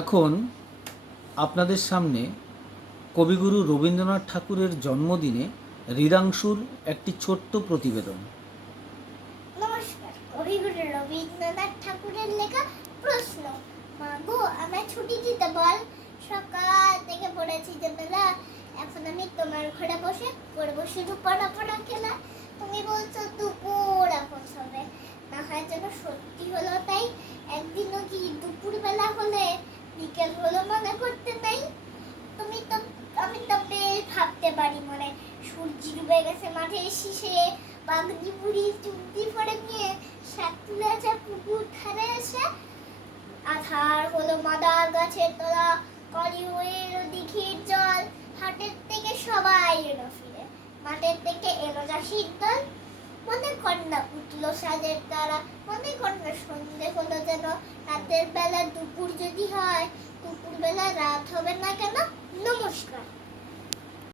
এখন আপনাদের সামনে কবিগুরু রবীন্দ্রনাথ ঠাকুরের জন্মদিনে হৃদাংশুর একটি ছোট্ট প্রতিবেদন। নমস্কার। কবিগুরু রবীন্দ্রনাথ ঠাকুরের লেখা প্রশ্ন। মা গো, আমায় ছুটি দিতে বল। সকাল থেকে পড়েছি যে বেলা, এখন আমি তোমার ঘরে বসে করবো শুধু পড়া পড়া খেলা। তুমি বলছো দুপুর এখন হবে, না হয় যেন সত্যি হলো তাই। একদিনও কি দুপুর বেলা হলে বিকেল হলো মনে করতে নাই? তুমি তো আমি তো বেশ ভাবতে পারি মনে। সূর্য ডুবে গেছে মাঠের শীষে, পাগড়ি বুড়ি চুমকি পরে নিয়ে সাতলে যা পুকুর ধারে এসে আধার হলো মাদার গাছের তলা, কলি হয়ে এলো দিঘির জল। হাটের থেকে সবাই এলো ফিরে, মাঠের থেকে এলো চাষির দল। মনে কর না উঠলো সাজের তারা, মনে কর না সন্ধে হলো যেন। রাতের বেলা দুপুর যদি হয়